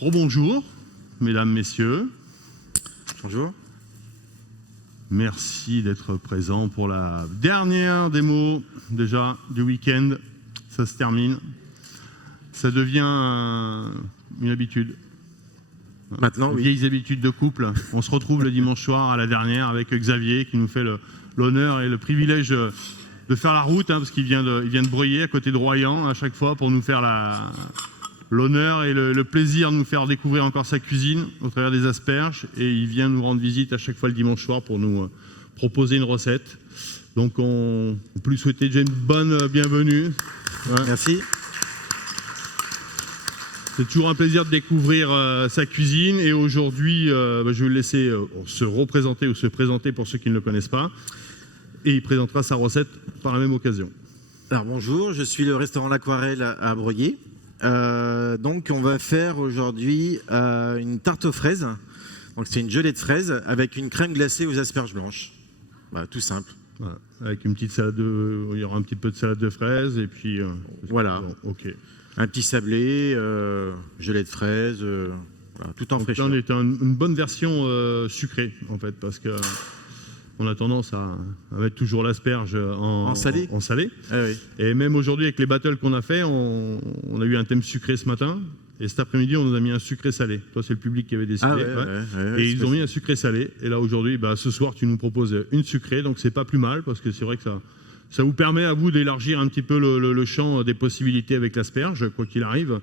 Rebonjour, mesdames, messieurs. Bonjour. Merci d'être présents pour la dernière démo déjà du week-end. Ça se termine. Ça devient une habitude. Maintenant, oui. Vieilles habitudes de couple. On se retrouve le dimanche soir à la dernière avec Xavier qui nous fait l'honneur et le privilège de faire la route, parce qu'il vient de Breuillé, à côté de Royan, à chaque fois pour nous faire l'honneur et le plaisir de nous faire découvrir encore sa cuisine au travers des asperges. Et il vient nous rendre visite à chaque fois le dimanche soir pour nous proposer une recette. Donc on peut lui souhaiter déjà une bonne bienvenue. Ouais. Merci. C'est toujours un plaisir de découvrir sa cuisine. Et aujourd'hui, je vais le laisser se représenter ou se présenter pour ceux qui ne le connaissent pas. Et il présentera sa recette par la même occasion. Alors bonjour, je suis le restaurant L'Aquarelle à Breuillé. Donc on va faire aujourd'hui une tarte aux fraises. Donc c'est une gelée de fraises avec une crème glacée aux asperges blanches. Voilà, tout simple. Voilà. Avec une petite salade il y aura un petit peu de salade de fraises et puis voilà. Bon, ok. Un petit sablé, gelée de fraises, voilà, tout en fraîcheur. On est une bonne version sucrée en fait, parce que on a tendance à mettre toujours l'asperge en salé. Ah, oui. Et même aujourd'hui, avec les battles qu'on a fait, on a eu un thème sucré ce matin. Et cet après-midi, on nous a mis un sucré-salé. Toi, c'est le public qui avait décidé. Ah, ouais, et ils ont mis un sucré-salé. Et là, aujourd'hui, ce soir, tu nous proposes une sucrée. Donc, c'est pas plus mal, parce que c'est vrai que ça vous permet à vous d'élargir un petit peu le champ des possibilités avec l'asperge, quoi qu'il arrive.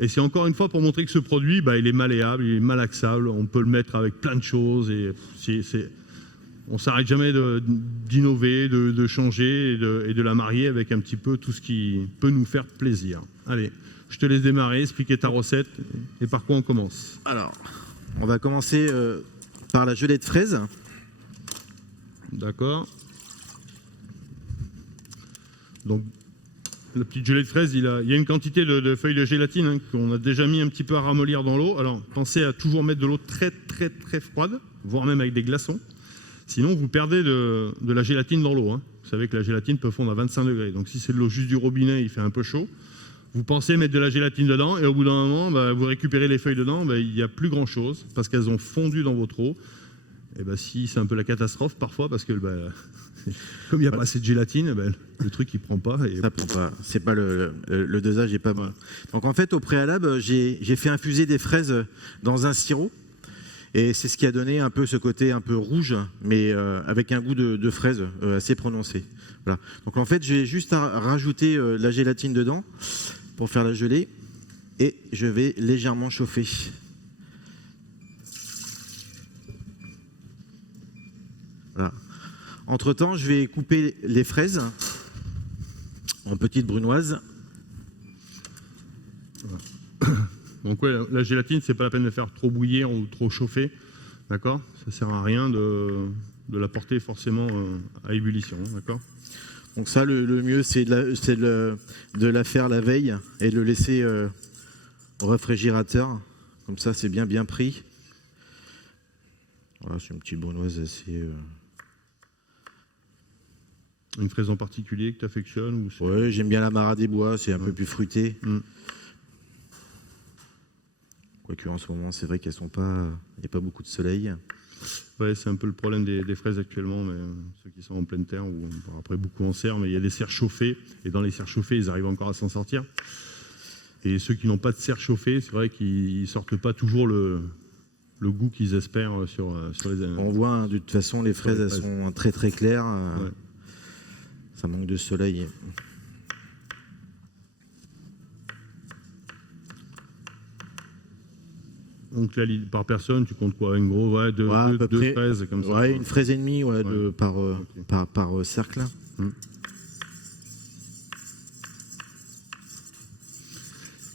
Et c'est encore une fois pour montrer que ce produit, il est malléable, il est malaxable. On peut le mettre avec plein de choses. Et on ne s'arrête jamais d'innover, de changer et de la marier avec un petit peu tout ce qui peut nous faire plaisir. Allez, je te laisse démarrer, expliquer ta recette et par quoi on commence. Alors, on va commencer par la gelée de fraises. D'accord. Donc, la petite gelée de fraises, il y a une quantité de feuilles de gélatine qu'on a déjà mis un petit peu à ramollir dans l'eau. Alors, pensez à toujours mettre de l'eau très très très froide, voire même avec des glaçons. Sinon, vous perdez de la gélatine dans l'eau. Vous savez que la gélatine peut fondre à 25 degrés. Donc, si c'est de l'eau juste du robinet, il fait un peu chaud. Vous pensez mettre de la gélatine dedans et au bout d'un moment, vous récupérez les feuilles dedans, il n'y a plus grand-chose parce qu'elles ont fondu dans votre eau. Et si c'est un peu la catastrophe parfois parce que comme il n'y a pas assez de gélatine, le truc il prend pas. Ça prend pas. C'est pas le dosage n'est pas bon. Donc en fait, au préalable, j'ai fait infuser des fraises dans un sirop. Et c'est ce qui a donné un peu ce côté un peu rouge, mais avec un goût de fraise assez prononcé. Voilà. Donc en fait, j'ai juste à rajouter la gélatine dedans pour faire la gelée. Et je vais légèrement chauffer. Voilà. Entre-temps, je vais couper les fraises en petites brunoises. Voilà. Donc ouais, la gélatine, c'est pas la peine de faire trop bouillir ou trop chauffer, d'accord? Ça sert à rien de la porter forcément à ébullition, d'accord? Donc ça, le mieux, c'est de la faire la veille et de le laisser au réfrigérateur. Comme ça, c'est bien pris. Voilà, c'est une petite brunoise assez... Une fraise en particulier que tu affectionnes? Oui, j'aime bien la Mara des Bois, c'est un peu plus fruité. Quoique en ce moment, c'est vrai qu'elles sont pas, il n'y a pas beaucoup de soleil. Ouais, c'est un peu le problème des fraises actuellement, mais ceux qui sont en pleine terre ou après beaucoup en serre, mais il y a des serres chauffées et dans les serres chauffées, ils arrivent encore à s'en sortir. Et ceux qui n'ont pas de serre chauffée, c'est vrai qu'ils sortent pas toujours le goût qu'ils espèrent sur les. On voit de toute façon les fraises, elles sont très très claires. Ouais. Ça manque de soleil. Donc là, par personne, tu comptes quoi? Une grosse, deux fraises comme ça? Ouais, une fraise et demie par cercle.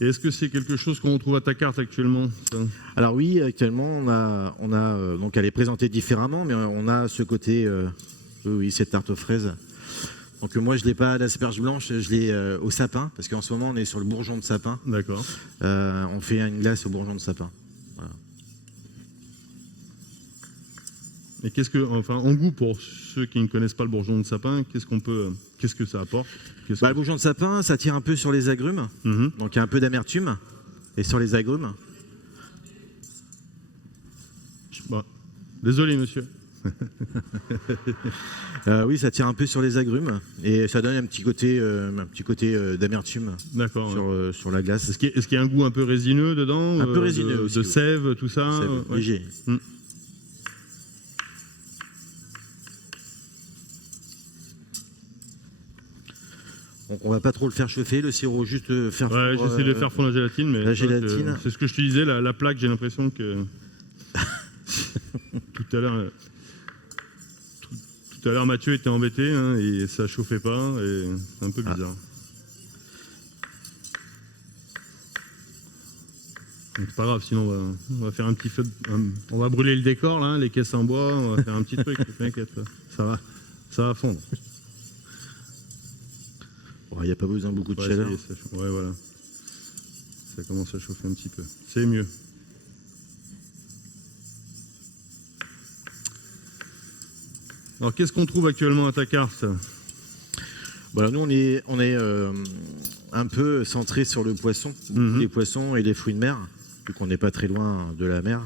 Et est-ce que c'est quelque chose qu'on trouve à ta carte actuellement, ça? Alors oui, actuellement, on a donc elle est présentée différemment, mais on a ce côté, oui, cette tarte aux fraises. Donc moi, je ne l'ai pas à l'asperge blanche, je l'ai au sapin, parce qu'en ce moment, on est sur le bourgeon de sapin. D'accord. On fait une glace au bourgeon de sapin. Voilà. Et qu'est-ce que, enfin, en goût, pour ceux qui ne connaissent pas le bourgeon de sapin, qu'est-ce que ça apporte? Le bourgeon de sapin, ça tire un peu sur les agrumes, donc il y a un peu d'amertume, et sur les agrumes. Désolé, monsieur. Oui, ça tire un peu sur les agrumes et ça donne un petit côté d'amertume D'accord. sur la glace. Est-ce qu'il y a un goût un peu résineux dedans? Un peu résineux aussi, de oui. sève, tout ça? C'est Ouais. léger. Donc on va pas trop le faire chauffer, le sirop, juste faire Ouais, fondre, j'essaie de faire fondre la gélatine, mais la c'est vrai que gélatine. c'est ce que je te disais, la plaque, j'ai l'impression que tout à l'heure, Mathieu était embêté hein, et ça chauffait pas, et c'est un peu bizarre. Donc, c'est pas grave, sinon on va faire un petit feu, on va brûler le décor là, les caisses en bois, on va faire un petit truc, t'inquiète, ça va fondre. Il n'y a pas besoin de beaucoup de Ouais, chaleur. ça y est, ouais, voilà. Ça commence à chauffer un petit peu. C'est mieux. Alors, qu'est-ce qu'on trouve actuellement à ta carte? Voilà, nous on est un peu centré sur le poisson, les poissons et les fruits de mer, vu qu'on n'est pas très loin de la mer.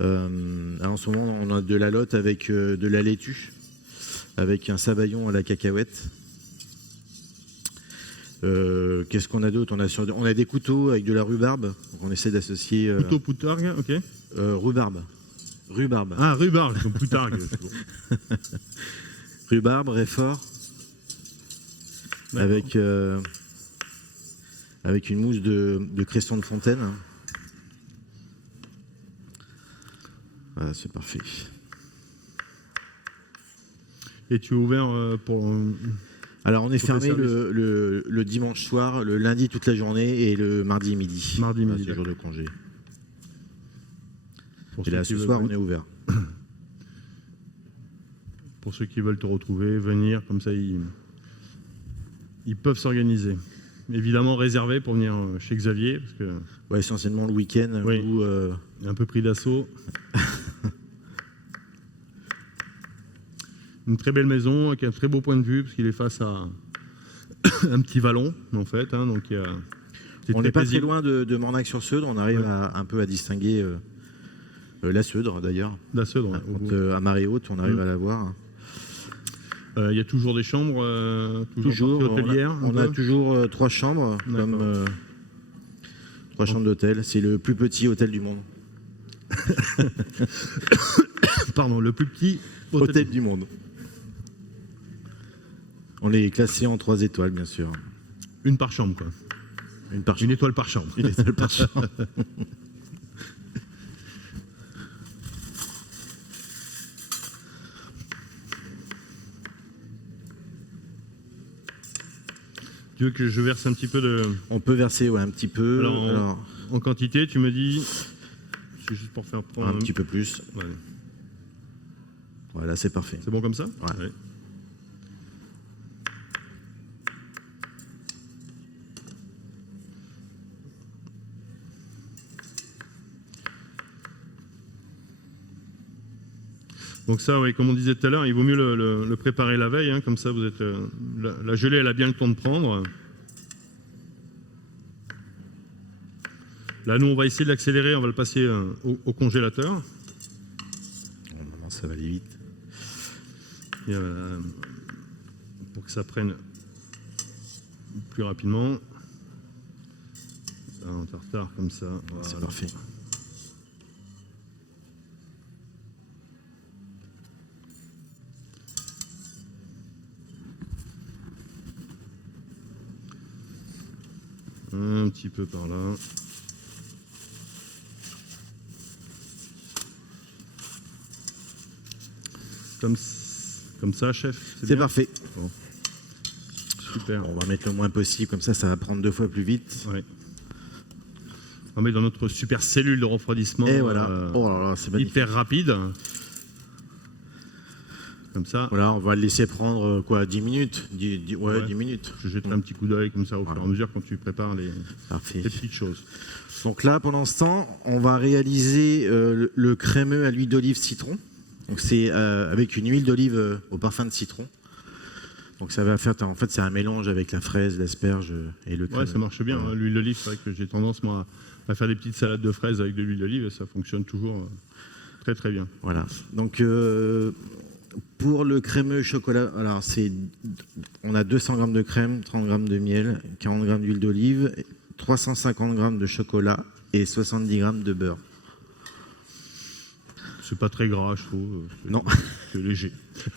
En ce moment, on a de la lotte avec de la laitue, avec un sabayon à la cacahuète. Qu'est-ce qu'on a d'autre? On a des couteaux avec de la rhubarbe, donc on essaie d'associer. Couteau poutargue, ok. Rhubarbe. Ah, rhubarbe, comme poutargue. Rhubarbe, réfort, avec une mousse de cresson de fontaine. Voilà, c'est parfait. Et tu es ouvert pour. Alors on est Pour fermé les le dimanche soir, le lundi toute la journée et le mardi midi. Mardi midi, c'est jour de congé. Pour Et ceux là qui ce veulent soir on venir. est ouvert. Pour ceux qui veulent te retrouver, venir, comme ça ils peuvent s'organiser. Évidemment réservé pour venir chez Xavier, parce que Ouais, essentiellement le week-end Oui. où il est un peu pris d'assaut. Une très belle maison, avec un très beau point de vue, parce qu'il est face à un petit vallon, en fait. Hein, donc c'est on très n'est pas très paisible. loin de Mornac-sur-Seudre, on arrive un peu à distinguer la Seudre d'ailleurs. La Seudre, ouais, au Quand, bout. à marée haute, on arrive à la voir. Il y a toujours des chambres, Toujours, partie hôtelière. on a toujours 3 chambres, comme 3 chambres d'hôtel. C'est le plus petit hôtel du monde. Pardon, le plus petit Hôtel du monde. On est classé en 3 étoiles, bien sûr. Une par chambre, quoi. Une par Une chambre. étoile par chambre. Une étoile par chambre. Tu veux que je verse un petit peu de... On peut verser un petit peu. Alors, en quantité, tu me dis... C'est juste pour faire prendre un petit peu plus. Ouais. Voilà, c'est parfait. C'est bon comme ça? Ouais. Ouais. Donc ça, oui, comme on disait tout à l'heure, il vaut mieux le préparer la veille, hein, comme ça vous êtes... la gelée, elle a bien le temps de prendre. Là, nous, on va essayer de l'accélérer, on va le passer au congélateur. Normalement, ça va aller vite. Et, pour que ça prenne plus rapidement. Ça, on tartare comme ça. C'est Voilà. parfait. Un petit peu par là. Comme ça, chef. C'est bien parfait. Super. On va mettre le moins possible, comme ça va prendre 2 fois plus vite. Ouais. On met dans notre super cellule de refroidissement. Et voilà. Oh là là, c'est magnifique. Hyper rapide. Comme ça. Voilà, on va le laisser prendre 10 minutes. 10 minutes. Je jetterai un petit coup d'œil comme ça au fur et à mesure quand tu prépares les Parfait. petites choses. Donc là, pendant ce temps, on va réaliser le crémeux à l'huile d'olive citron. Donc c'est avec une huile d'olive au parfum de citron. Donc ça va faire, en fait, c'est un mélange avec la fraise, l'asperge et le crémeux. Ouais, ça marche bien. Hein. L'huile d'olive, c'est vrai que j'ai tendance moi à faire des petites salades de fraises avec de l'huile d'olive et ça fonctionne toujours Très très bien. Voilà. Donc pour le crémeux chocolat, alors on a 200 g de crème, 30 g de miel, 40 g d'huile d'olive, 350 g de chocolat et 70 g de beurre. C'est pas très gras, je trouve. Non. C'est léger.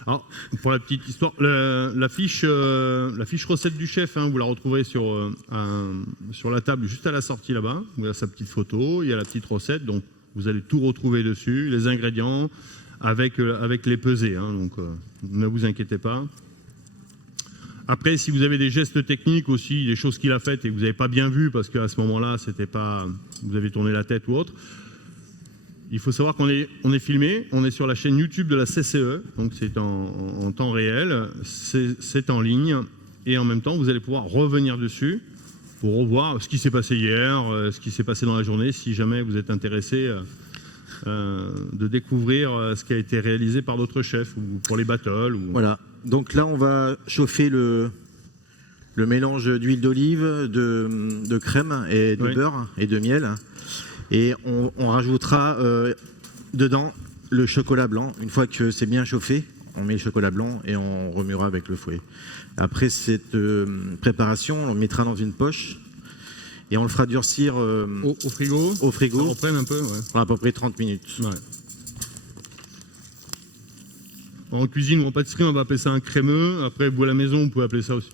Alors, pour la petite histoire, la fiche recette du chef, hein, vous la retrouverez sur la table juste à la sortie là-bas. Vous avez sa petite photo, il y a la petite recette, donc vous allez tout retrouver dessus, les ingrédients, avec les pesées. Hein, donc ne vous inquiétez pas. Après, si vous avez des gestes techniques aussi, des choses qu'il a faites et que vous n'avez pas bien vu parce qu'à ce moment-là, c'était pas, vous avez tourné la tête ou autre, il faut savoir qu'on est filmé, on est sur la chaîne YouTube de la CCE, donc c'est en temps réel, c'est en ligne, et en même temps, vous allez pouvoir revenir dessus pour revoir ce qui s'est passé hier, ce qui s'est passé dans la journée, si jamais vous êtes intéressé de découvrir ce qui a été réalisé par d'autres chefs, ou pour les battles. Ou... Voilà, donc là, on va chauffer le mélange d'huile d'olive, de crème et de beurre et de miel. Et on rajoutera dedans le chocolat blanc. Une fois que c'est bien chauffé, on met le chocolat blanc et on remuera avec le fouet. Après cette préparation, on le mettra dans une poche et on le fera durcir au frigo. Au frigo. Ça reprenne un peu, ouais. Pour à peu près 30 minutes. Ouais. En cuisine ou en pâtisserie, on va appeler ça un crémeux. Après, vous à la maison, vous pouvez appeler ça aussi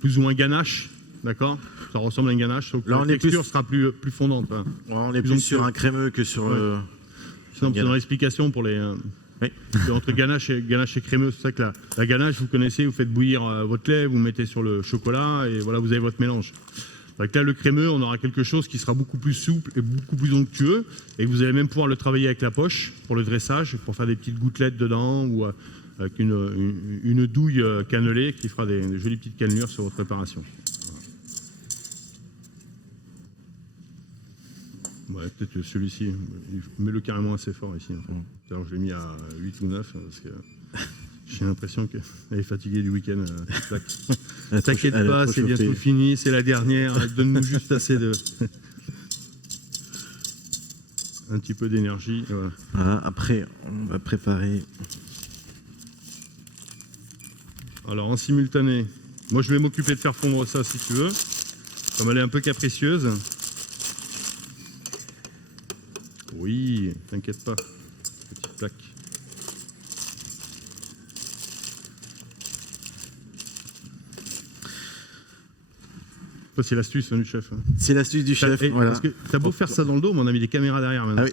plus ou moins ganache, d'accord? Ça ressemble à une ganache, sauf que la texture sera plus fondante. Hein. On est plus sur un crémeux que sur... Sinon, dans l'explication pour les... Oui. Entre ganache et crémeux, c'est ça que la ganache, vous connaissez, vous faites bouillir votre lait, vous mettez sur le chocolat, et voilà, vous avez votre mélange. Donc là, le crémeux, on aura quelque chose qui sera beaucoup plus souple et beaucoup plus onctueux, et vous allez même pouvoir le travailler avec la poche pour le dressage, pour faire des petites gouttelettes dedans, ou avec une douille cannelée qui fera des jolies petites cannelures sur votre préparation. Ouais, peut-être celui-ci, mets-le carrément assez fort ici. En fait. Alors, je l'ai mis à 8 ou 9 parce que j'ai l'impression qu'elle est fatiguée du week-end. T'inquiète pas, c'est bientôt fini, c'est la dernière. Donne-nous juste assez de... un petit peu d'énergie. Voilà. Voilà, après, on va préparer... Alors, en simultané, moi je vais m'occuper de faire fondre ça si tu veux. Comme elle est un peu capricieuse. Oui, t'inquiète pas. Petite plaque. Ça, c'est l'astuce du chef. Hein. C'est l'astuce du chef, voilà. Parce que t'as beau faire ça dans le dos, mais on a mis des caméras derrière maintenant.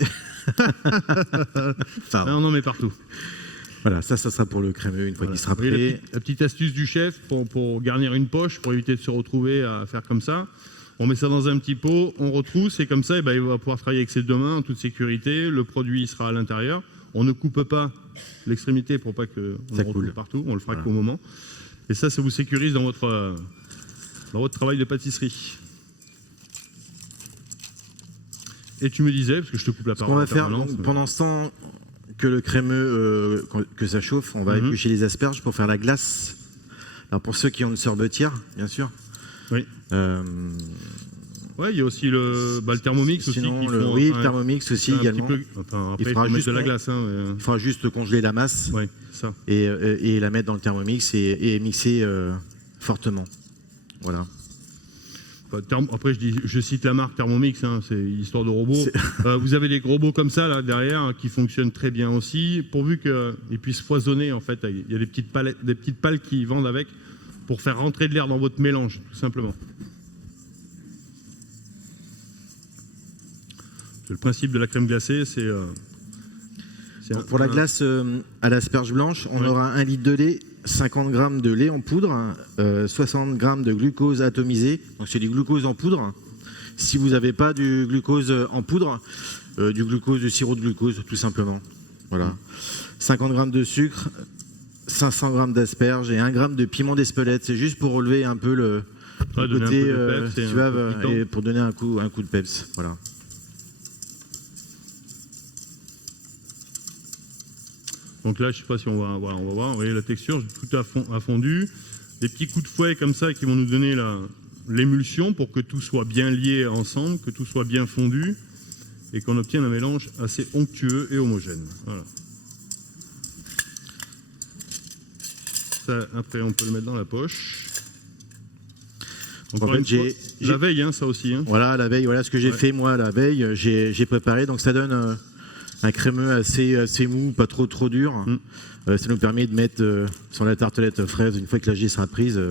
Ah oui. Non, mais partout. Voilà, ça sera pour le crémeux une fois qu'il sera prêt. La petite astuce du chef pour garnir une poche, pour éviter de se retrouver à faire comme ça. On met ça dans un petit pot, on retrousse et comme ça, il va pouvoir travailler avec ses deux mains en toute sécurité. Le produit sera à l'intérieur. On ne coupe pas l'extrémité pour pas que on le retrouve partout. On le fera qu'au moment. Et ça vous sécurise dans votre travail de pâtisserie. Et tu me disais, parce que je te coupe la parole. Ce qu'on va faire pendant ce temps que le crémeux, que ça chauffe, on va éplucher les asperges pour faire la glace. Alors pour ceux qui ont une sorbetière, bien sûr. Oui. Ouais, il y a aussi le Thermomix aussi. Le Thermomix aussi également. Après, il faut mettre de la glace. Il faudra juste congeler la masse ça. Et la mettre dans le Thermomix et mixer fortement. Voilà. Après, je cite la marque Thermomix, hein, c'est histoire de robots. Vous avez des gros robots comme ça là derrière qui fonctionnent très bien aussi, pourvu qu'ils puissent foisonner. En fait, il y a des petites pales qui vendent avec pour faire rentrer de l'air dans votre mélange, tout simplement. Le principe de la crème glacée, c'est... pour la glace à l'asperge blanche, on aura 1 litre de lait, 50 g de lait en poudre, 60 g de glucose atomisé, donc c'est du glucose en poudre. Si vous n'avez pas du glucose en poudre, du sirop de glucose, tout simplement. Voilà. 50 g de sucre, 500 g d'asperges et 1 g de piment d'Espelette. C'est juste pour relever un peu le côté suave et pour donner un coup de peps. Voilà. Donc là, je ne sais pas si on va voir. Vous voyez la texture, tout a fondu. Des petits coups de fouet comme ça qui vont nous donner l'émulsion pour que tout soit bien lié ensemble, que tout soit bien fondu. et qu'on obtienne un mélange assez onctueux et homogène. Voilà. Ça, après, on peut le mettre dans la poche. Encore une fois, la veille, hein, ça aussi. Hein. Voilà, la veille, voilà ce que j'ai fait moi la veille. J'ai préparé, donc ça donne un crémeux assez mou, pas trop dur. Ça nous permet de mettre sur la tartelette fraise, une fois que la G sera prise.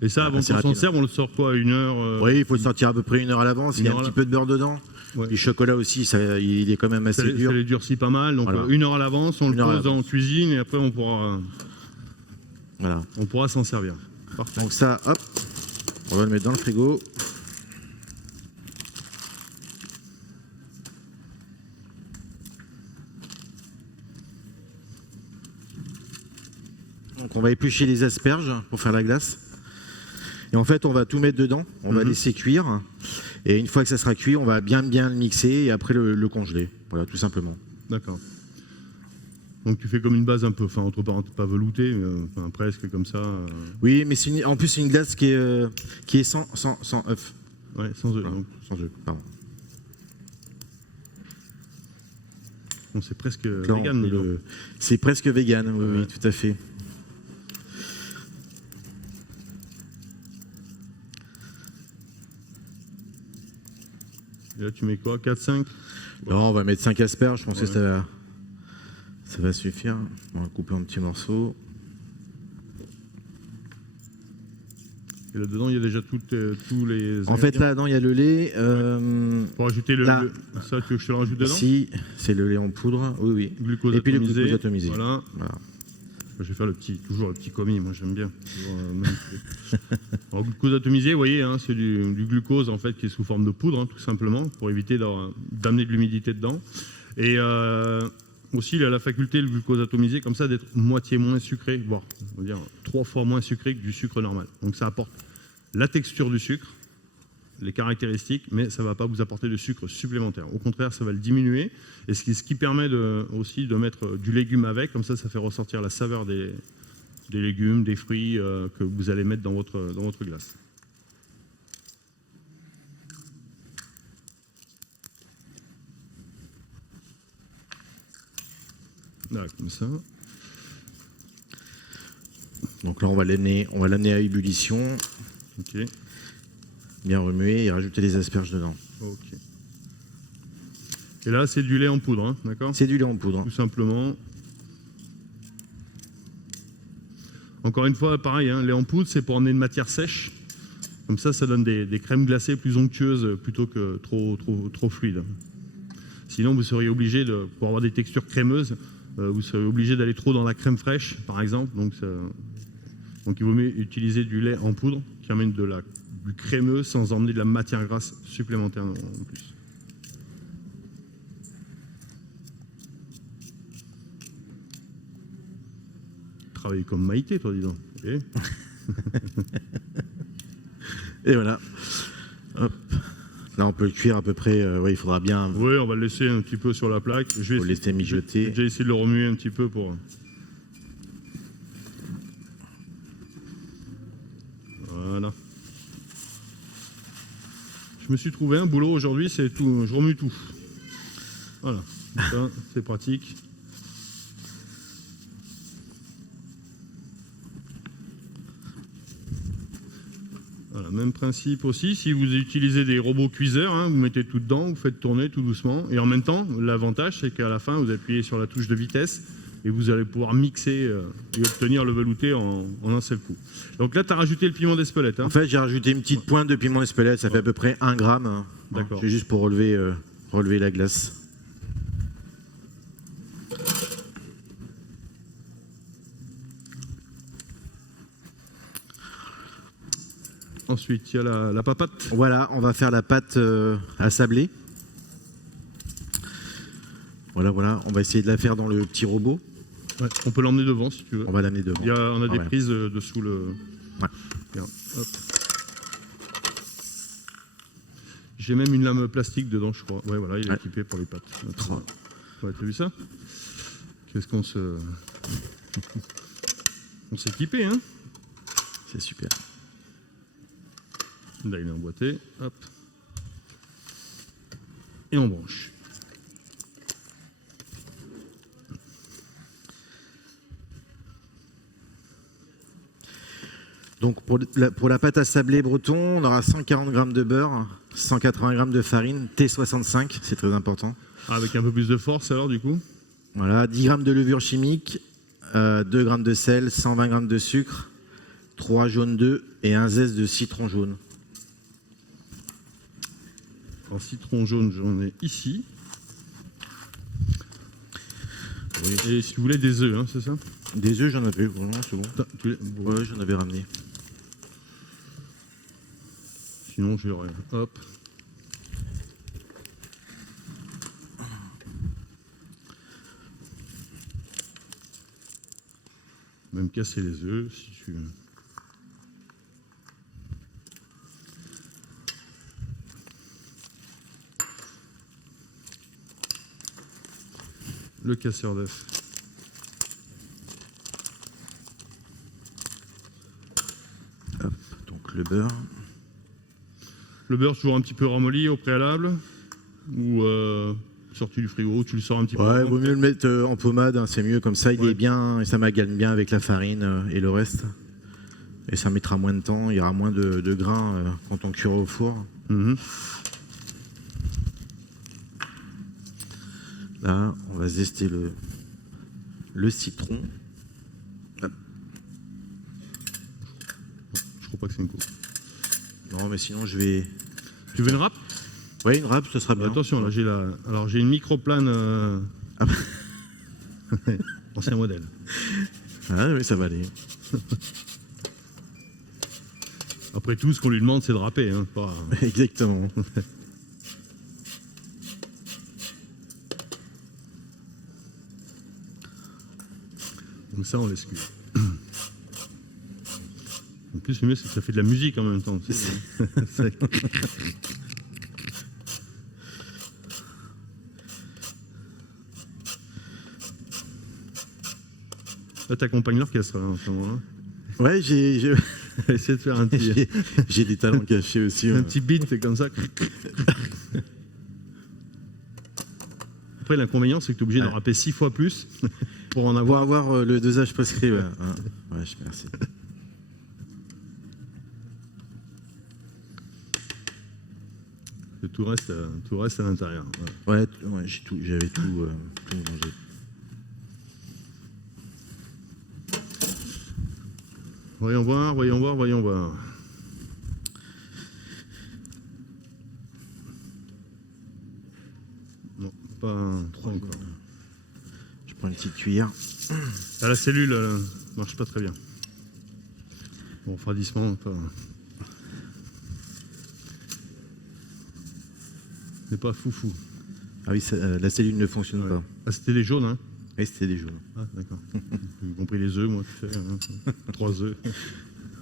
Et ça, avant qu'on s'en serve, on le sort quoi, 1 heure Oui, il faut le sortir à peu près 1 heure à l'avance. Il y a un petit peu de beurre dedans. Ouais. Du chocolat aussi, il est quand même assez dur. Ça les durcit pas mal. Donc voilà. 1 heure à l'avance, on le pose en cuisine et après on pourra s'en servir. Parfait. Donc ça, hop, on va le mettre dans le frigo. Donc on va éplucher les asperges pour faire la glace. Et en fait, on va tout mettre dedans, on va laisser cuire. Et une fois que ça sera cuit, on va bien le mixer et après le congeler. Voilà, tout simplement. D'accord. Donc tu fais comme une base un peu, enfin entre parenthèses, pas veloutée, mais presque comme ça. Oui, mais en plus c'est une glace qui est sans œuf. Ouais, sans œuf. Voilà, sans œuf, pardon. Donc c'est presque vegan. C'est presque vegan, oui, tout à fait. Et là tu mets quoi, 4, 5 ? Non, on va mettre 5 asperges, je pense que ça va suffire. On va le couper en petits morceaux. Et là-dedans, il y a déjà tous les... En fait, là-dedans, il y a le lait. Pour ajouter ça, que je te le rajoute dedans ? Si, c'est le lait en poudre, oui. Glucose et atomisé. puis le glucose atomisé. Voilà. Je vais faire toujours le petit commis, moi j'aime bien. Alors, glucose atomisé, vous voyez, hein, c'est du glucose en fait qui est sous forme de poudre, hein, tout simplement, pour éviter d'amener de l'humidité dedans. Et aussi, il a la faculté, le glucose atomisé, comme ça, d'être moitié moins sucré, voire on va dire 3 fois moins sucré que du sucre normal. Donc ça apporte la texture du sucre, les caractéristiques, mais ça ne va pas vous apporter de sucre supplémentaire. Au contraire, ça va le diminuer, et ce qui permet aussi de mettre du légume avec, comme ça fait ressortir la saveur des légumes, des fruits que vous allez mettre dans votre glace. Là, comme ça. Donc là, on va l'amener à ébullition. Ok. Bien remuer et rajouter les asperges dedans. Ok. Et là, c'est du lait en poudre, hein, d'accord ? C'est du lait en poudre. Tout simplement. Encore une fois, pareil, hein, lait en poudre, c'est pour emmener une matière sèche. Comme ça donne des crèmes glacées plus onctueuses plutôt que trop fluides. Sinon, vous seriez obligé, pour avoir des textures crémeuses, vous seriez obligé d'aller trop dans la crème fraîche, par exemple. Donc il vaut mieux utiliser du lait en poudre qui amène du crémeux sans emmener de la matière grasse supplémentaire en plus. Travailler comme Maïté, toi, dis donc. Okay. Et voilà. Hop. Là, on peut le cuire à peu près. Il faudra bien. Oui, on va le laisser un petit peu sur la plaque. Je vais laisser mijoter. J'ai essayé de le remuer un petit peu pour. Voilà. Je me suis trouvé un boulot aujourd'hui, c'est tout. Je remue tout. Voilà. C'est pratique. Voilà, même principe aussi, si vous utilisez des robots cuiseurs, hein, vous mettez tout dedans, vous faites tourner tout doucement, et en même temps, l'avantage c'est qu'à la fin, vous appuyez sur la touche de vitesse, et vous allez pouvoir mixer et obtenir le velouté en un seul coup. Donc là, tu as rajouté le piment d'Espelette. Hein. En fait, j'ai rajouté une petite pointe de piment d'Espelette, ça fait à peu près 1 gramme. Hein. D'accord. C'est juste pour relever la glace. Ensuite, il y a la papate. Voilà, on va faire la pâte à sabler. Voilà, on va essayer de la faire dans le petit robot. Ouais, on peut l'emmener devant si tu veux. On va l'amener devant. On a des prises dessous le... Ouais. Bien, hop. J'ai même une lame plastique dedans, je crois. Ouais, voilà, il est équipé pour les pâtes. Ouais, t'as vu ça? Qu'est-ce qu'on se... On s'est équipé, hein? C'est super. Là, il est emboîté. Hop. et on branche. Donc pour la pâte à sablé breton, on aura 140 g de beurre, 180 g de farine, T65, c'est très important. Avec un peu plus de force alors du coup. Voilà, 10 g de levure chimique, 2 g de sel, 120 g de sucre, 3 jaunes d'œufs et un zeste de citron jaune. Alors citron jaune, j'en ai ici. Oui. Et si vous voulez des œufs, hein, c'est ça? Des œufs, j'en avais, vraiment, c'est bon. Ouais, j'en avais ramené. Sinon, j'ai rien. Hop. Même casser les œufs, si tu veux. Le casseur d'œufs. Hop, donc le beurre. Le beurre toujours un petit peu ramolli au préalable ou sorti du frigo, tu le sors un petit peu. Ouais, vaut mieux le mettre en pommade, hein, c'est mieux comme ça, il est bien, et ça m'amalgame bien avec la farine et le reste. Et ça mettra moins de temps, il y aura moins de grains quand on cuira au four. Là, on va zester le citron. Hop. Je crois pas que c'est une coupe. Non, mais sinon je vais... Tu veux une râpe? Oui, une râpe, ça sera bien. Attention, là j'ai alors j'ai une microplane ancien modèle. Ah oui, ça va aller. Après tout, ce qu'on lui demande, c'est de râper, hein, pas... Exactement. Donc ça, on laisse cuire. En plus, le mieux, c'est que ça fait de la musique en même temps. Tu sais. Là, t'accompagnes l'orchestre, en ce moment-là. Ouais, j'ai Essayer de faire un petit... j'ai des talents cachés aussi. Un petit beat comme ça. Après, l'inconvénient, c'est que tu es obligé d'en râper 6 fois plus pour en avoir... Pour avoir le dosage prescrit. Ouais, ouais, merci. Tout reste à l'intérieur. Ouais, ouais j'avais tout mélangé. Voyons voir, voyons voir, voyons voir. Non, pas encore. Je prends une petite cuillère. Ah, la cellule marche pas très bien. Bon, refroidissement, pas... C'est pas foufou. Ah oui, la cellule ne fonctionne pas. Ah, c'était les jaunes, hein? Oui, c'était des jaunes. Ah, d'accord. J'ai compris les œufs, moi, tu sais. Hein. 3 œufs.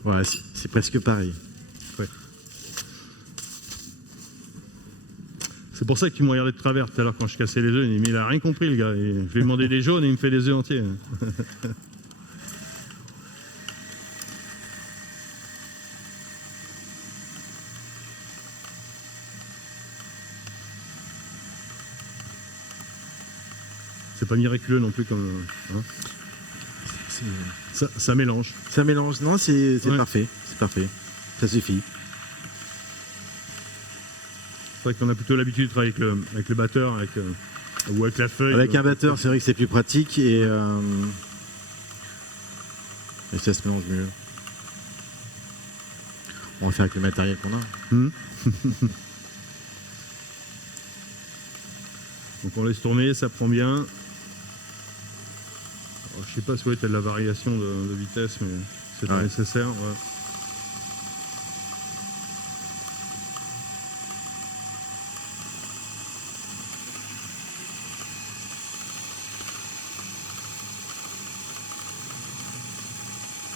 Ouais, c'est presque pareil. Ouais. C'est pour ça que tu m'as regardé de travers tout à l'heure quand je cassais les œufs. Mais il a rien compris, le gars. Et je lui ai demandé des jaunes et il me fait des œufs entiers. C'est pas miraculeux non plus comme... Hein, ça mélange. Ça mélange. Non, c'est parfait. C'est parfait. Ça suffit. C'est vrai qu'on a plutôt l'habitude de travailler avec le batteur, ou avec la feuille. Avec un batteur, c'est vrai que c'est plus pratique et ça se mélange mieux. On va faire avec le matériel qu'on a. Donc on laisse tourner, ça prend bien. Alors, je sais pas si tu as de la variation de vitesse, mais c'est pas nécessaire. Ouais.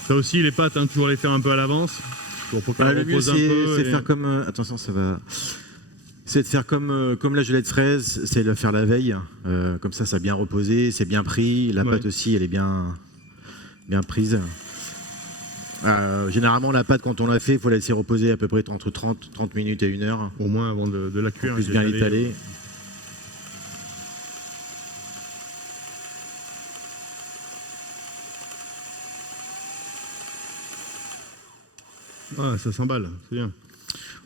Ça aussi, les pâtes, hein, toujours les faire un peu à l'avance. Le mieux, c'est faire comme... attention, ça va... C'est de faire comme la gelée de fraise, c'est de la faire la veille. Comme ça a bien reposé, c'est bien pris. La pâte aussi, elle est bien prise. Généralement, la pâte, quand on la fait, il faut la laisser reposer à peu près entre 30 minutes et 1 heure. Au moins avant de la cuire. Plus bien l'étaler. Ah, ça s'emballe, c'est bien.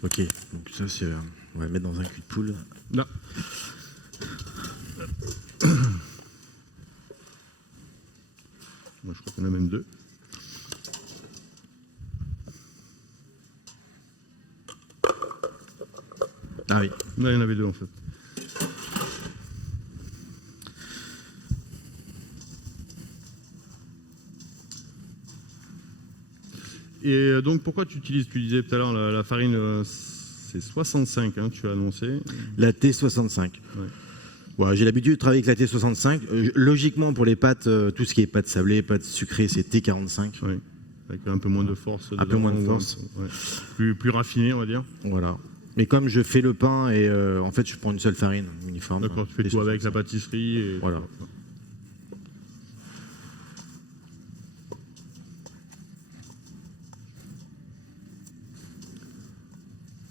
Ok, donc ça c'est... on va le mettre dans un cul de poule. Là. Moi, je crois qu'on a même 2. Ah oui. Là, il y en avait 2 en fait. Et donc, pourquoi tu utilises, tu disais tout à l'heure, la farine, c'est 65, hein, tu as annoncé. La T65. Ouais. Voilà, j'ai l'habitude de travailler avec la T65. Logiquement, pour les pâtes, tout ce qui est pâtes sablées, pâtes sucrées, c'est T45. Ouais. Avec un peu moins de force. Un peu moins de force. Ouais. Plus raffiné, on va dire. Voilà. Mais comme je fais le pain et en fait, je prends une seule farine uniforme. D'accord, tu fais tout avec la pâtisserie. Et... Voilà.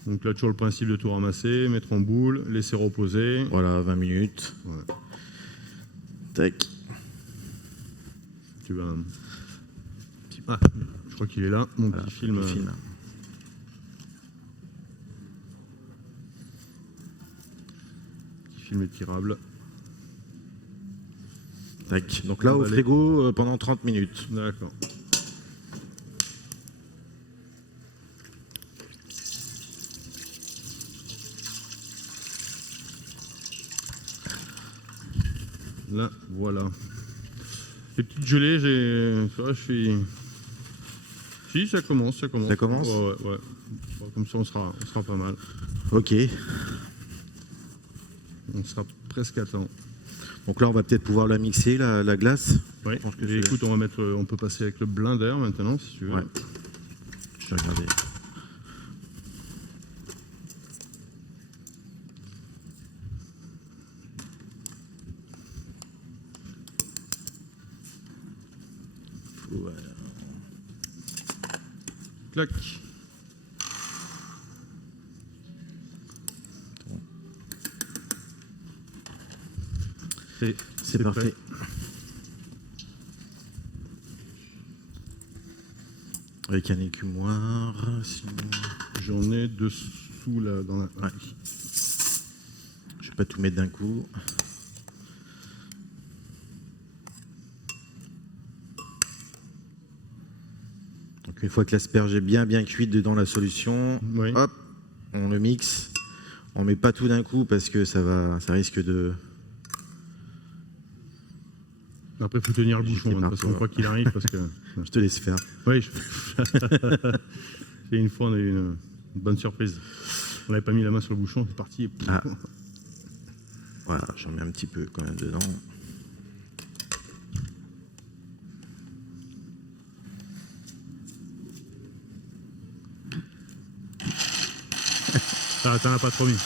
Donc là, toujours le principe de tout ramasser, mettre en boule, laisser reposer. Voilà, 20 minutes. Ouais. Tac. Tu vas... Ah, je crois qu'il est là, mon Voilà, petit film. le film. Petit film étirable. Tac. Donc là, au frigo pendant 30 minutes. D'accord. Là, voilà. Les petites gelées, je suis... Si, ça commence. Ça commence. Ouais. Bon, comme ça, on sera pas mal. Ok. On sera presque à temps. Donc là, on va peut-être pouvoir la mixer, la glace. Ouais. Et écoute, on peut passer avec le blender maintenant, si tu veux. Ouais. Je vais regarder. Voilà. Clac. C'est parfait. prêt. Avec un écumoire, sinon... J'en ai dessous là dans la. Ouais. Je vais pas tout mettre d'un coup. Donc une fois que l'asperge est bien cuite dedans la solution, Oui. hop, on le mixe. On met pas tout d'un coup parce que ça risque de... Après, il faut tenir le bouchon, J'étais de toute façon, quoi qu'il arrive, parce que. Je te laisse faire. Oui. Et une fois, on a eu une bonne surprise. On n'avait pas mis la main sur le bouchon, c'est parti. Et... Ah. Voilà, j'en mets un petit peu quand même dedans. Ah, t'en as pas trop mis.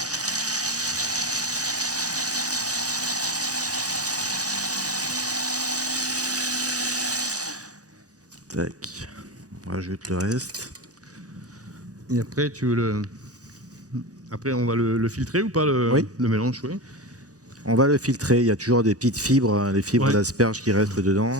Tac. On rajoute le reste. Et après, tu veux le. Après, on va le filtrer ou pas, Oui. le mélange, oui. On va le filtrer. Il y a toujours des petites fibres, les fibres Ouais. d'asperges qui restent dedans.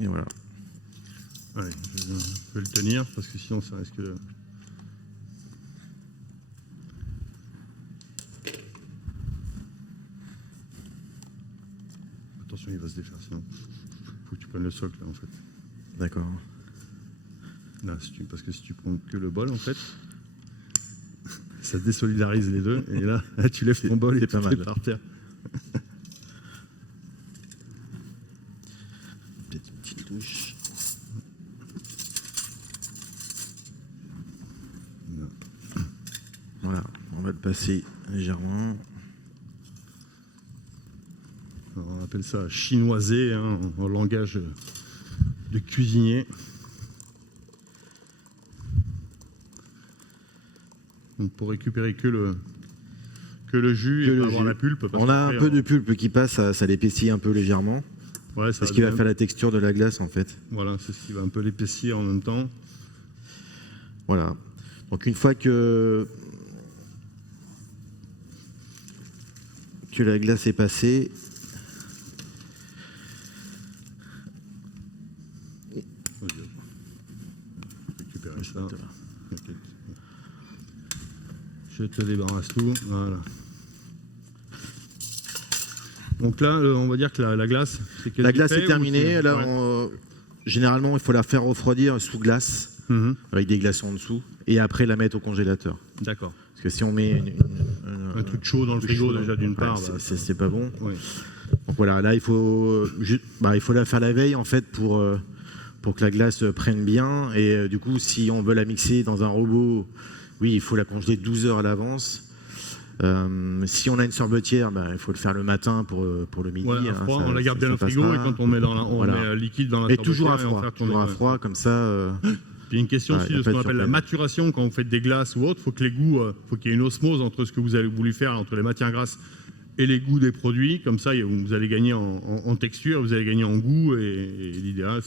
Et voilà. Allez, je vais le tenir parce que sinon ça risque de. Attention, il va se défaire sinon. Faut que tu prennes le socle là en fait. D'accord. Là, parce que si tu prends que le bol en fait, ça désolidarise les deux. Et là, tu lèves ton bol et c'est tu pas le mal. fais par terre. Peut-être une petite touche. Voilà, on va le passer légèrement. Alors, on appelle ça chinoisé hein, en langage de cuisinier. Donc pour récupérer que que le jus Que et le pas avoir jus. la pulpe. parce On a un qu'après, peu de pulpe qui passe, ça l'épaissit un peu légèrement. Ouais, C'est ce qui va faire la texture de la glace en fait. Voilà, c'est ce qui va un peu l'épaissir en même temps. Voilà. Donc une fois que la glace est passée, Récupérer ça. Je te débarrasse tout. Voilà. Donc là, on va dire que la glace, c'est quasi la glace fait, est ou terminée. c'est- Là, ouais. généralement, il faut la faire refroidir sous glace, Mhm. avec des glaçons en dessous, et après la mettre au congélateur. D'accord. Parce que si on met Un truc chaud dans le truc frigo chaud, déjà d'une ouais, part. c'est pas bon. Oui. Donc voilà, là il faut la faire la veille en fait pour que la glace prenne bien. Et du coup, si on veut la mixer dans un robot, oui, il faut la congeler 12 heures à l'avance. Si on a une sorbetière, il faut le faire le matin pour le midi. Ouais, à hein, froid, ça- on la garde bien ça au frigo passera. et quand on met Voilà. met liquide dans la Et toujours à sorbetière et on froid, fait tourner, toujours à ouais. froid, comme ça. Puis une question Ouais, aussi y a de ce pas qu'on de appelle la surprise. maturation quand vous faites des glaces ou autre. Faut que les goûts, faut qu'il y ait une osmose entre ce que vous avez voulu faire, entre les matières grasses et les goûts des produits. Comme ça, vous allez gagner en texture, vous allez gagner en goût et l'idéal,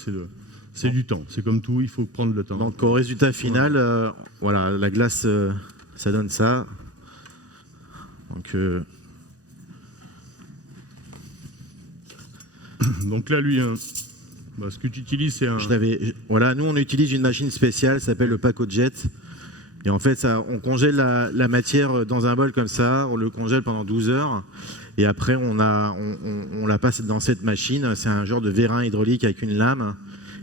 c'est du temps. C'est comme tout, il faut prendre le temps. Donc au résultat final, voilà, la glace, ça donne ça. Donc Donc là, lui, ce que tu utilises, c'est un. voilà, nous on utilise une machine spéciale, ça s'appelle le PacoJet. Et en fait, on congèle la matière dans un bol comme ça, on le congèle pendant 12 heures. Et après, on la passe dans cette machine. C'est un genre de vérin hydraulique avec une lame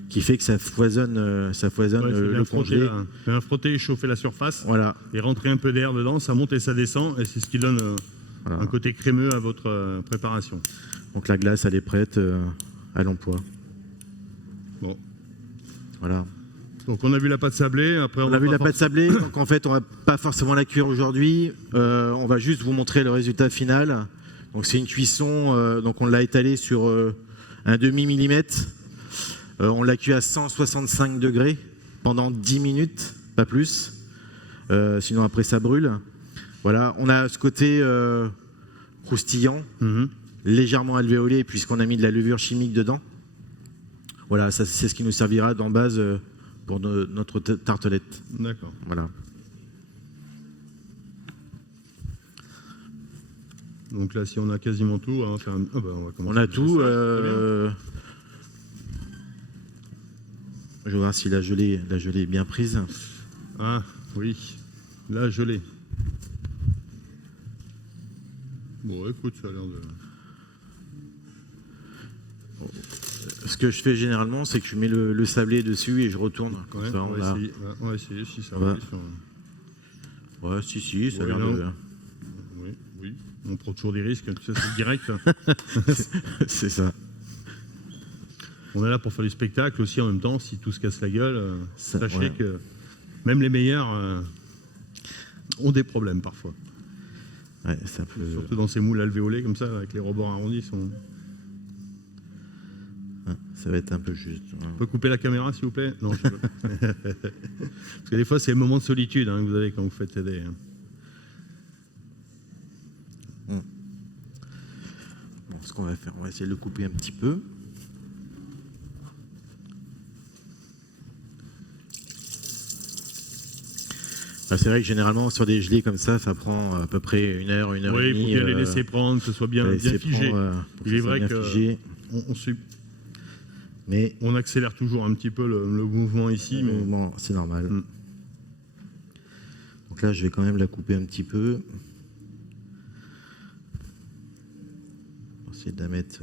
qui fait que ça foisonne le congelé. Un frotter et chauffer la surface. Voilà. Et rentrer un peu d'air dedans, ça monte et ça descend. Et c'est ce qui donne Voilà. un côté crémeux à votre préparation. Donc la glace, elle est prête à l'emploi. Bon. Voilà. Donc on a vu la pâte sablée. Après, On a vu la pâte sablée. Donc en fait, on va pas forcément la cuire aujourd'hui. On va juste vous montrer le résultat final. Donc c'est une cuisson. Donc on l'a étalée sur un demi-millimètre. On l'a cuit à 165 degrés pendant 10 minutes, pas plus. Sinon après ça brûle. Voilà. On a ce côté croustillant, légèrement alvéolé puisqu'on a mis de la levure chimique dedans. Voilà, ça c'est ce qui nous servira d'en base pour notre tartelette. D'accord. Voilà. Donc là, si on a quasiment tout, on va faire on va commencer On a à tout. faire ça. Je vais voir si la gelée est bien prise. Ah, oui. Là, je l'ai. Bon, écoute, ça a l'air de... Ce que je fais généralement, c'est que je mets le sablé dessus et je retourne. Quand même, Ça, on va essayer si ça Ouais. va. Ouais, si, ça a Oui, l'air non. de... Oui. On prend toujours des risques, tu sais, c'est direct. C'est ça. On est là pour faire du spectacle aussi en même temps. Si tout se casse la gueule, Ça, sachez ouais. que même les meilleurs ont des problèmes parfois. Ouais, ça peut... Surtout dans ces moules alvéolés comme ça, avec les rebords arrondis. Ça va être un peu juste. On peut couper la caméra, s'il vous plaît? Non, je peux. Parce que des fois, c'est le moment de solitude que vous avez quand vous faites des... Bon, ce qu'on va faire, on va essayer de le couper un petit peu. C'est vrai que généralement, sur des gelées comme ça prend à peu près une heure et Oui, il faut demie. bien les laisser prendre, que ce soit bien figé. Il est vrai mais on accélère toujours un petit peu le mouvement ici. Mais... bon, c'est normal. Donc là, je vais quand même la couper un petit peu. On va essayer de la mettre...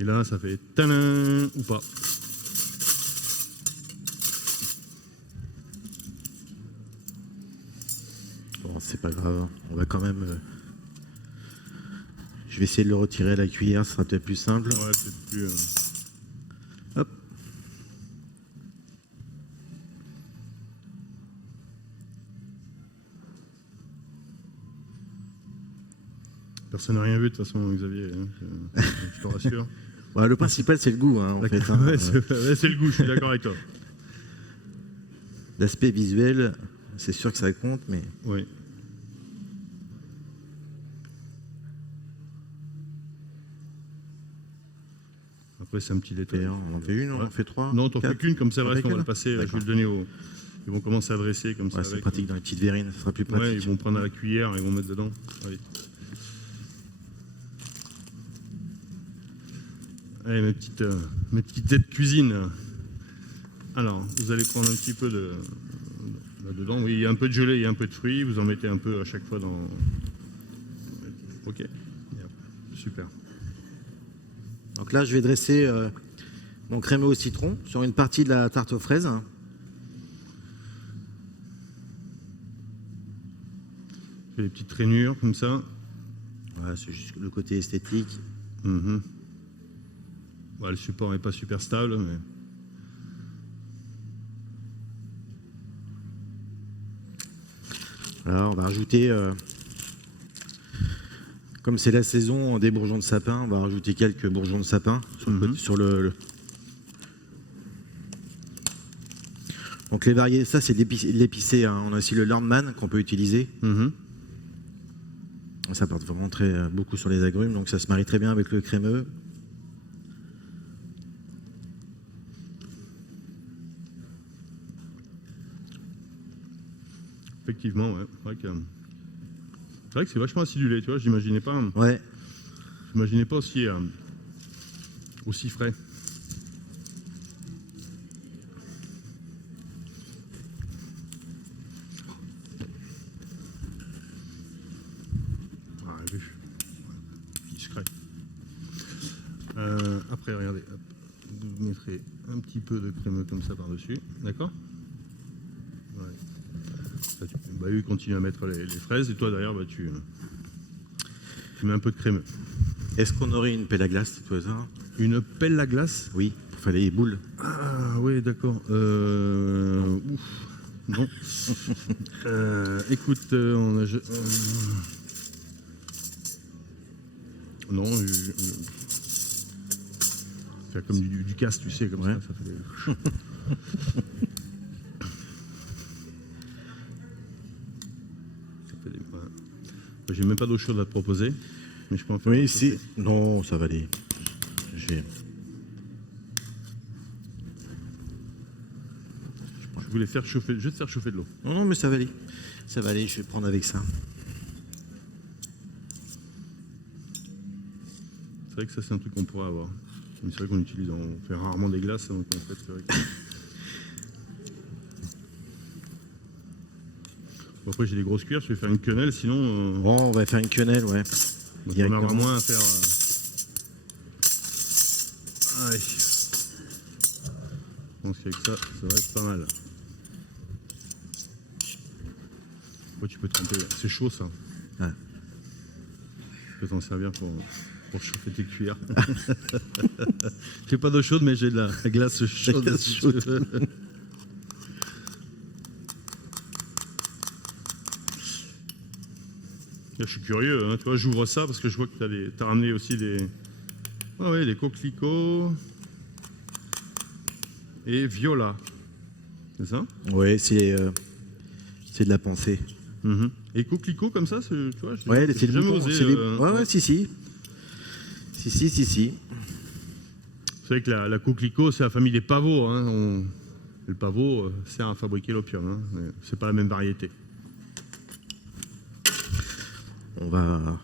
Et là, ça fait tadam ou pas. Bon, c'est pas grave. On va quand même... Je vais essayer de le retirer à la cuillère, ce sera peut-être plus simple. Ouais, c'est plus... Hop. Personne n'a rien vu de toute façon, Xavier, hein, je te rassure. Voilà, le principal, c'est le goût, hein, en fait. Hein. Ouais, c'est le goût, je suis d'accord avec toi. L'aspect visuel, c'est sûr que ça compte, mais... Oui. Après, c'est un petit détail. On en fait une, on en fait trois? Non, t'en fais quatre qu'une, comme ça, le reste, on va le Avec passer. Je vais D'accord. le donner aux. Ils vont commencer à dresser comme ça. Ouais, c'est avec. pratique dans les petites verrines, ça sera plus pratique. Ouais, ils vont prendre à la cuillère, ils vont mettre dedans. Allez. Allez, mes petites aides cuisine. Alors, vous allez prendre un petit peu de. Là-dedans, oui, il y a un peu de gelée, il y a un peu de fruits. Vous en mettez un peu à chaque fois dans. Ok. Super. Donc là, je vais dresser mon crémeux au citron sur une partie de la tarte aux fraises. Fais des petites rainures comme ça. Voilà, c'est juste le côté esthétique. Mhm. Bah, le support n'est pas super stable, mais. Voilà, on va rajouter, comme c'est la saison des bourgeons de sapin, on va rajouter quelques bourgeons de sapin sur le côté, sur le... Donc les variés, ça c'est de l'épicé, hein. On a aussi le Lordman qu'on peut utiliser. Mhm. Ça porte vraiment beaucoup sur les agrumes, donc ça se marie très bien avec le crémeux. Effectivement, ouais. C'est vrai que c'est vachement acidulé, tu vois. J'imaginais pas Ouais. Aussi frais. Ah, vu. Discret. Après, regardez, hop, vous mettrez un petit peu de crémeux comme ça par-dessus, d'accord? Ouais. Là, bah, lui continue à mettre les fraises et toi derrière, bah, tu mets un peu de crémeux. Est-ce qu'on aurait une pelle à glace, tout hasard? Une pelle à glace? Oui, pour faire les boules. Ah oui, d'accord. Ouf. Non. Écoute, on a. Non, faire comme du casse, tu sais, comme Ouais. ça fait ouais. J'ai même pas d'eau chaude à te proposer, mais je peux en faire. Oui, si. Non, ça va aller. Je voulais faire chauffer, juste faire chauffer de l'eau. Non, non, mais ça va aller. Ça va aller, je vais prendre avec ça. C'est vrai que ça, c'est un truc qu'on pourrait avoir. Mais c'est vrai qu'on utilise, on fait rarement des glaces, donc en fait, c'est vrai que... Bon, après, j'ai des grosses cuillères, je vais faire une quenelle, sinon... Bon, on va faire une quenelle, ouais. on aura moins à faire... Allez. Je pense qu'avec ça, ça va être pas mal. Ouais, tu peux tremper, c'est chaud ça. Ouais. Tu peux t'en servir pour chauffer tes cuillères. J'ai pas d'eau chaude, mais j'ai de la glace chaude. La glace si tu chaude. veux. Là, je suis curieux, hein, tu vois, j'ouvre ça parce que je vois que t'as ramené aussi des... Ah ouais, des coquelicots et viola. C'est ça? Oui, c'est de la pensée. Mm-hmm. Et coquelicots comme ça, tu vois, Ouais, c'est jamais mouton, osé. ouais, si. Si. Vous savez que la coquelicot, c'est la famille des pavots. Hein. Le pavot sert à fabriquer l'opium. Hein. C'est pas la même variété. On va...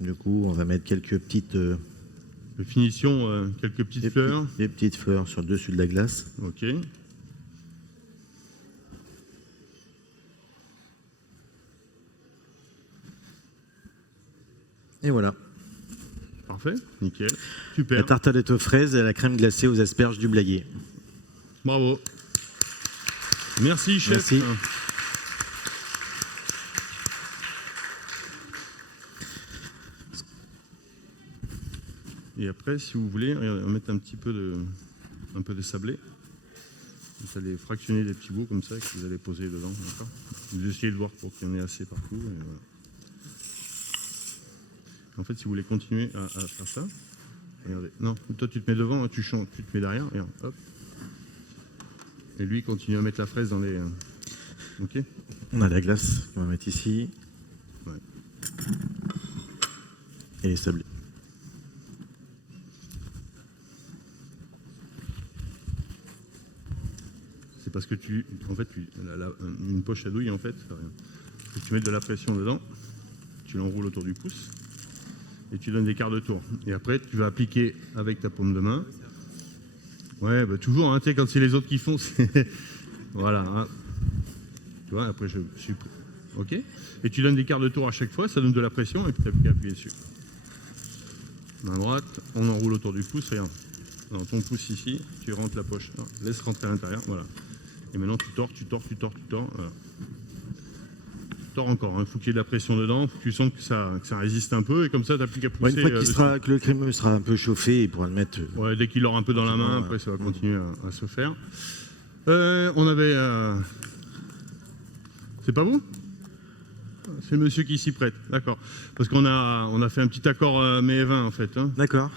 Du coup, on va mettre quelques petites... De finition, quelques petites fleurs. Des petites fleurs sur le dessus de la glace. Ok. Et voilà. Parfait, nickel. Super. La tartelette aux fraises et la crème glacée aux asperges du Blayais. Bravo. Merci, chef. Merci. Et après, si vous voulez, regardez, on va mettre un peu de sablé. Vous allez fractionner des petits bouts comme ça que vous allez poser dedans. D'accord. Vous essayez de voir pour qu'il y en ait assez partout. Et voilà. En fait, si vous voulez continuer à faire ça, regardez. Non, toi tu te mets devant, tu te mets derrière, et hop. Et lui continue à mettre la fraise dans les. Ok. On a la glace qu'on va mettre ici. Ouais. Et les sablés. C'est parce que une poche à douille en fait, ça rien. Tu mets de la pression dedans, tu l'enroules autour du pouce et tu donnes des quarts de tour. Et après tu vas appliquer avec ta paume de main. Ouais, bah toujours, hein, tu sais, quand c'est les autres qui font, c'est. Voilà. Hein. Tu vois, après je suis. Ok. Et tu donnes des quarts de tour à chaque fois, ça donne de la pression et puis tu as appuyer dessus. Main droite, on enroule autour du pouce, regarde. Dans ton pouce ici, tu rentres la poche. Non, laisse rentrer à l'intérieur, voilà. Et maintenant tu tords, voilà. Tu tords encore, il faut qu'il y ait de la pression dedans, faut que tu sens que ça résiste un peu, et comme ça tu n'as plus qu'à pousser. Une fois que le crémeux sera un peu chauffé, il pourra le mettre. Ouais, dès qu'il aura un peu dans la main, après ça va continuer à se faire. On avait. C'est pas vous? C'est le monsieur qui s'y prête, d'accord. Parce qu'on a fait un petit accord mets et vin en fait. Hein, d'accord.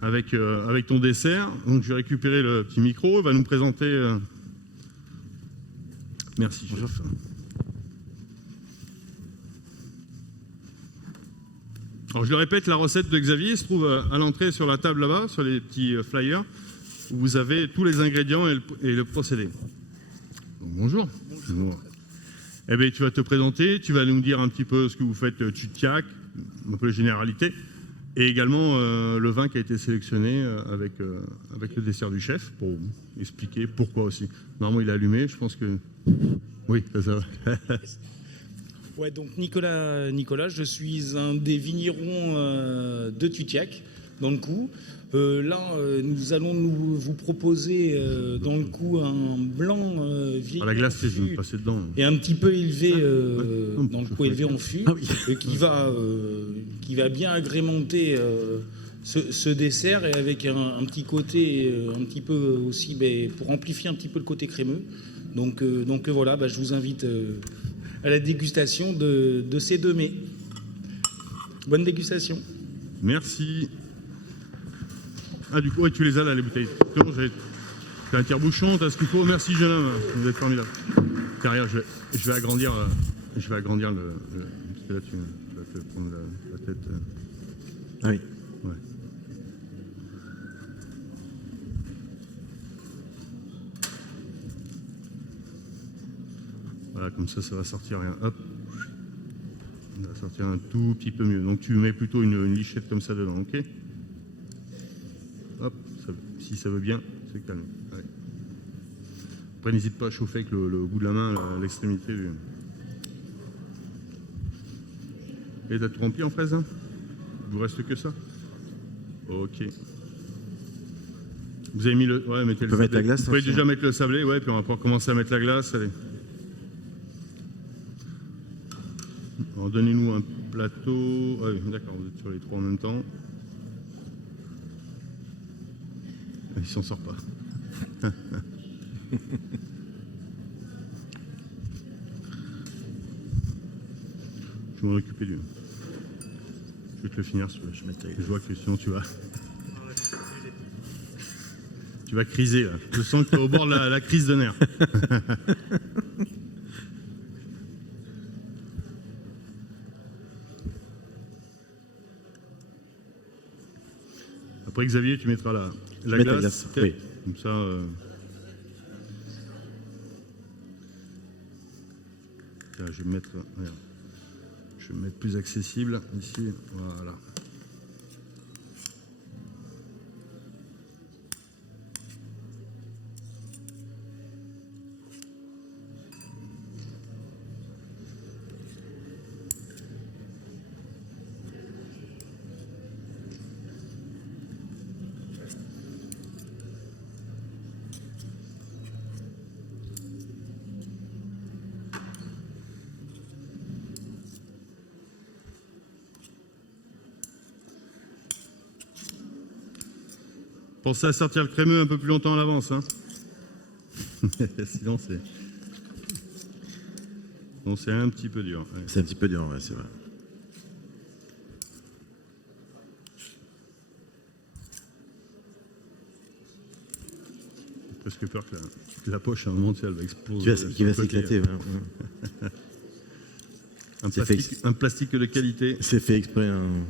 avec ton dessert. Donc je vais récupérer le petit micro, il va nous présenter. Merci, chef. Alors je le répète, la recette de Xavier se trouve à l'entrée sur la table là-bas, sur les petits flyers, où vous avez tous les ingrédients et le procédé. Donc, bonjour. Bonjour. Eh bien, tu vas te présenter, tu vas nous dire un petit peu ce que vous faites Tutiac, un peu les généralités, et également le vin qui a été sélectionné avec le dessert du chef, pour expliquer pourquoi aussi. Normalement, il est allumé, je pense que... Oui, ça va. Ouais, donc Nicolas, je suis un des vignerons de Tutiac, dans le coup. Là, nous allons vous proposer dans le coup un blanc vieilli la glace, en je vais fût passer dedans. et un petit peu élevé dans le coup élevé en fût, qui va bien agrémenter ce dessert, et avec un petit côté un petit peu aussi pour amplifier un petit peu le côté crémeux. Donc voilà, je vous invite à la dégustation de ces 2 mets. Bonne dégustation. Merci. Ah, du coup, ouais, tu les as là, les bouteilles. T'as un tire-bouchon, t'as ce qu'il faut. Merci, jeune homme. Vous êtes formidable. Derrière, je vais agrandir le. Parce que là, tu vas te prendre la tête. Ah oui. Ouais. Voilà, comme ça va sortir rien. Hop. Ça va sortir un tout petit peu mieux. Donc, tu mets plutôt une lichette comme ça dedans, ok? Hop, si ça veut bien, c'est calme. Ouais. Après, n'hésite pas à chauffer avec le bout de la main à l'extrémité. Et t'as tout rempli en fraise, hein? Il vous reste que ça? Ok. Vous avez mis le... Ouais, mettez le mettre la glace. Vous pouvez déjà mettre le sablé, ouais, puis on va pouvoir commencer à mettre la glace. Allez. Alors, donnez-nous un plateau. Ah oui, d'accord, vous êtes sur les 3 en même temps. Il s'en sort pas. Je vais m'en occuper lui. Je vais te le finir. Je vois que sinon tu vas. Tu vas criser là. Je sens que tu es au bord de la crise de nerfs. Après Xavier, tu mettras la glace. Oui. Comme ça. Là, je vais me mettre plus accessible ici. Voilà. Pensez à sortir le crémeux un peu plus longtemps à l'avance. Hein. Sinon, c'est un petit peu dur. Ouais. C'est un petit peu dur, ouais, c'est vrai. J'ai presque peur que la poche, à un moment, elle va exploser. Qui va s'éclater. Ouais. Un plastique de qualité. C'est fait exprès. Hein.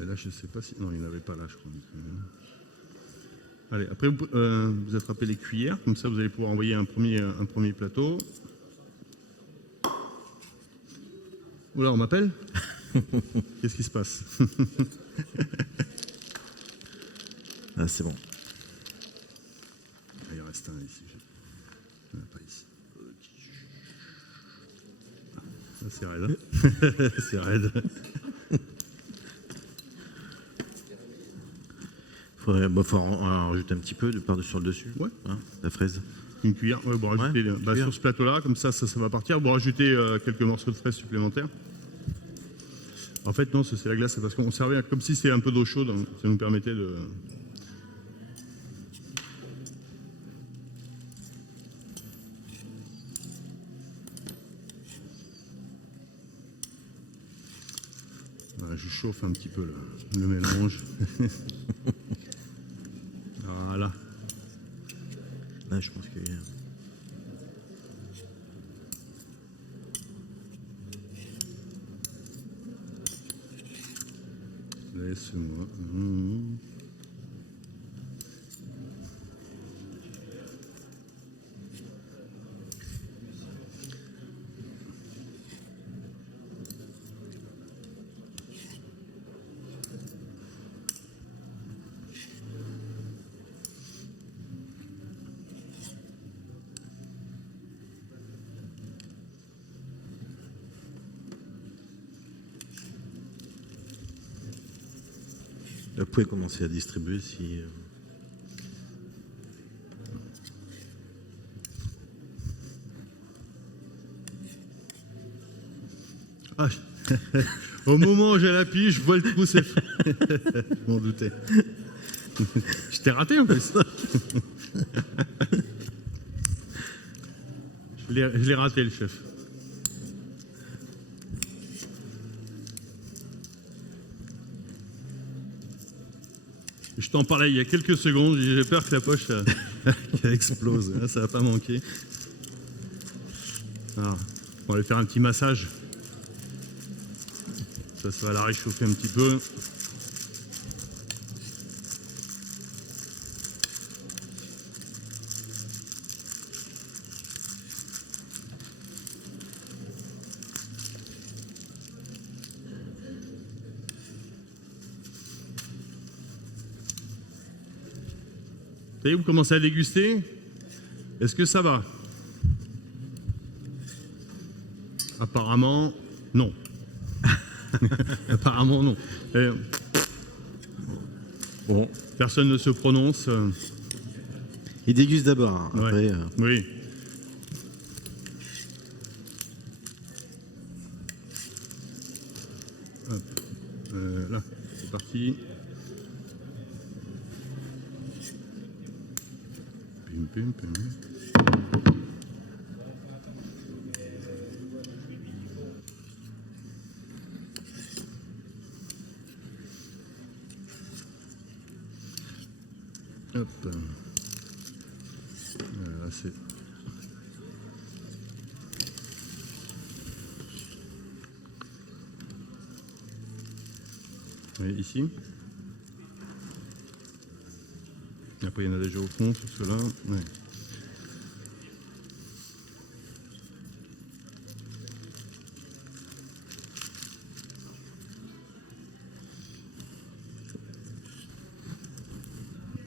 Là, je sais pas si... Non, il n'y en avait pas là, je crois. Allez, après, vous attrapez les cuillères. Comme ça, vous allez pouvoir envoyer un premier plateau. Oula, on m'appelle. Qu'est-ce qui se passe? Ah, c'est bon. Il reste un ici. Il n'y en a pas ici. Ah, c'est raide. Hein. C'est raide. Faut en rajouter un petit peu sur le dessus. Ouais. Hein, la fraise. Une cuillère. Ouais, bon, rajoutez, Ouais, sur ce plateau-là, comme ça va partir. Vous rajoutez quelques morceaux de fraises supplémentaires. En fait, non, c'est la glace, c'est parce qu'on servait comme si c'était un peu d'eau chaude. Hein. Ça nous permettait de... Voilà, je chauffe un petit peu le mélange. Voilà. Là, je pense qu'il y a... Laisse-moi. Vous pouvez commencer à distribuer si... Ah, au moment où j'ai l'appui, je vois le trou, c'est fait. Je m'en doutais. Je t'ai raté en plus. Je l'ai raté, le chef. Je t'en parlais il y a quelques secondes, j'ai peur que la poche elle explose, ça va pas manquer. Alors, on va aller faire un petit massage. Ça va la réchauffer un petit peu. Ça y est, vous commencez à déguster. Est-ce que ça va? Apparemment, non. Apparemment, non. Bon, personne ne se prononce. Il déguste d'abord. Hein. Après, ouais. Oui. Hop. Là, c'est parti. Pim, pim, pim. Hop. Voilà, c'est... Oui, ici. Et après, il y en a déjà au fond, sur ceux-là. Ouais.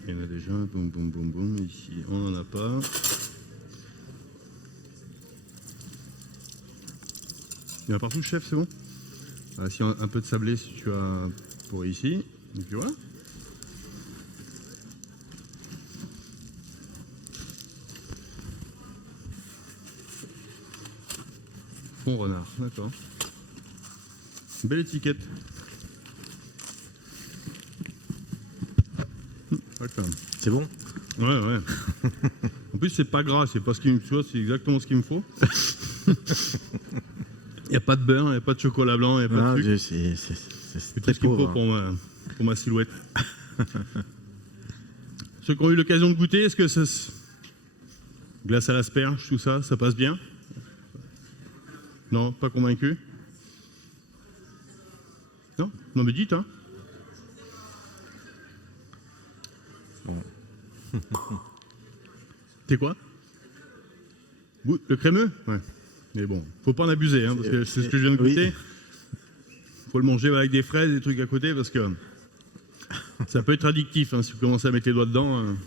Il y en a déjà, boum, boum, boum, boum. Ici, on n'en a pas. Il y en a partout, chef, c'est bon? Ah, si, un peu de sablé, si tu as pour ici. Et puis voilà. Fond renard, d'accord. Belle étiquette. C'est bon? Ouais. En plus, c'est pas gras, c'est pas ce qu'il me faut, c'est exactement ce qu'il me faut. Il n'y a pas de beurre, il n'y a pas de chocolat blanc, il n'y a pas de sucre. C'est tout ce qu'il me faut pour ma silhouette. Ceux qui ont eu l'occasion de goûter, est-ce que ça... Glace à l'asperge, tout ça, ça passe bien? Non, pas convaincu? Non, mais dites, hein. C'est quoi? Le crémeux? Ouais. Mais bon, faut pas en abuser, hein, parce que c'est ce que je viens de goûter. Faut le manger avec des fraises, des trucs à côté, parce que ça peut être addictif, hein, si vous commencez à mettre les doigts dedans.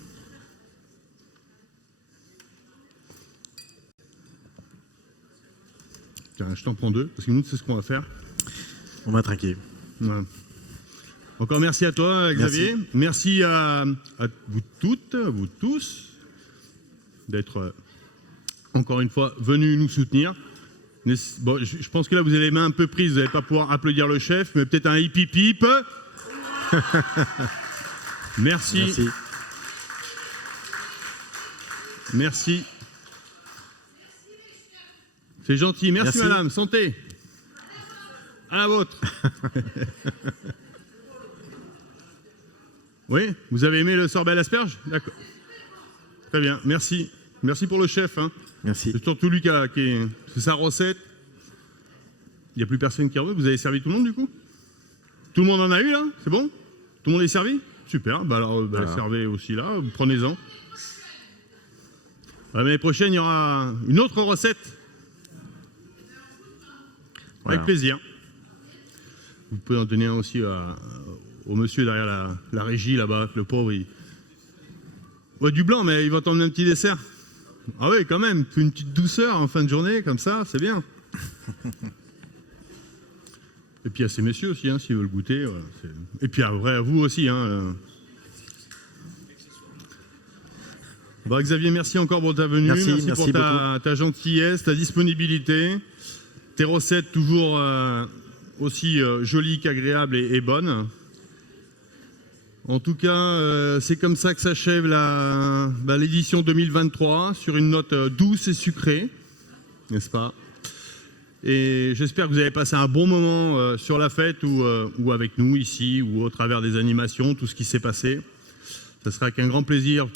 Tiens, je t'en prends 2, parce que nous, c'est ce qu'on va faire. On va traquer. Ouais. Encore merci à toi, Xavier. Merci à vous toutes, vous tous, d'être encore une fois venus nous soutenir. Bon, je pense que là, vous avez les mains un peu prises, vous n'allez pas pouvoir applaudir le chef, mais peut-être un hip hip hip. Merci. Merci. C'est gentil. Merci, madame. Santé. À la vôtre. Oui, vous avez aimé le sorbet à l'asperge? D'accord. Très bien, merci. Merci pour le chef. Hein. Merci. C'est surtout lui c'est sa recette. Il n'y a plus personne qui en veut. Vous avez servi tout le monde du coup? Tout le monde en a eu là? C'est bon? Tout le monde est servi? Super, bah alors voilà. Servez aussi là, prenez-en. L'année prochaine, il y aura une autre recette. Voilà. Avec plaisir. Vous pouvez en donner un aussi au monsieur derrière la régie là-bas, le pauvre. Ouais, du blanc, mais il va t'emmener un petit dessert. Ah oui, quand même, une petite douceur en fin de journée, comme ça, c'est bien. Et puis à ces messieurs aussi, hein, s'ils veulent goûter. Voilà, et puis à vous aussi. Hein, Bon, Xavier, merci encore pour ta venue. Merci pour ta gentillesse, ta disponibilité. Tes recettes toujours aussi jolies qu'agréables et bonnes. En tout cas, c'est comme ça que s'achève l'édition 2023, sur une note douce et sucrée, n'est-ce pas? Et j'espère que vous avez passé un bon moment sur la fête ou avec nous ici, ou au travers des animations, tout ce qui s'est passé. Ce sera qu'un grand plaisir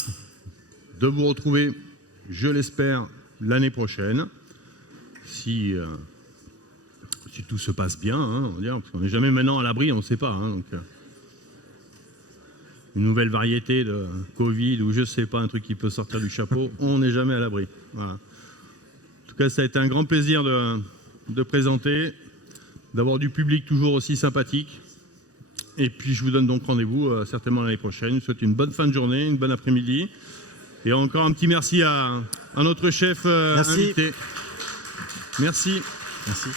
de vous retrouver, je l'espère, l'année prochaine, si tout se passe bien, hein, on va dire, parce qu'on n'est jamais maintenant à l'abri, on ne sait pas. Hein, donc, une nouvelle variété de Covid ou je ne sais pas, un truc qui peut sortir du chapeau, on n'est jamais à l'abri. Voilà. En tout cas, ça a été un grand plaisir de présenter, d'avoir du public toujours aussi sympathique. Et puis je vous donne donc rendez-vous certainement l'année prochaine. Je vous souhaite une bonne fin de journée, une bonne après-midi. Et encore un petit merci à notre chef invité. Merci. Merci.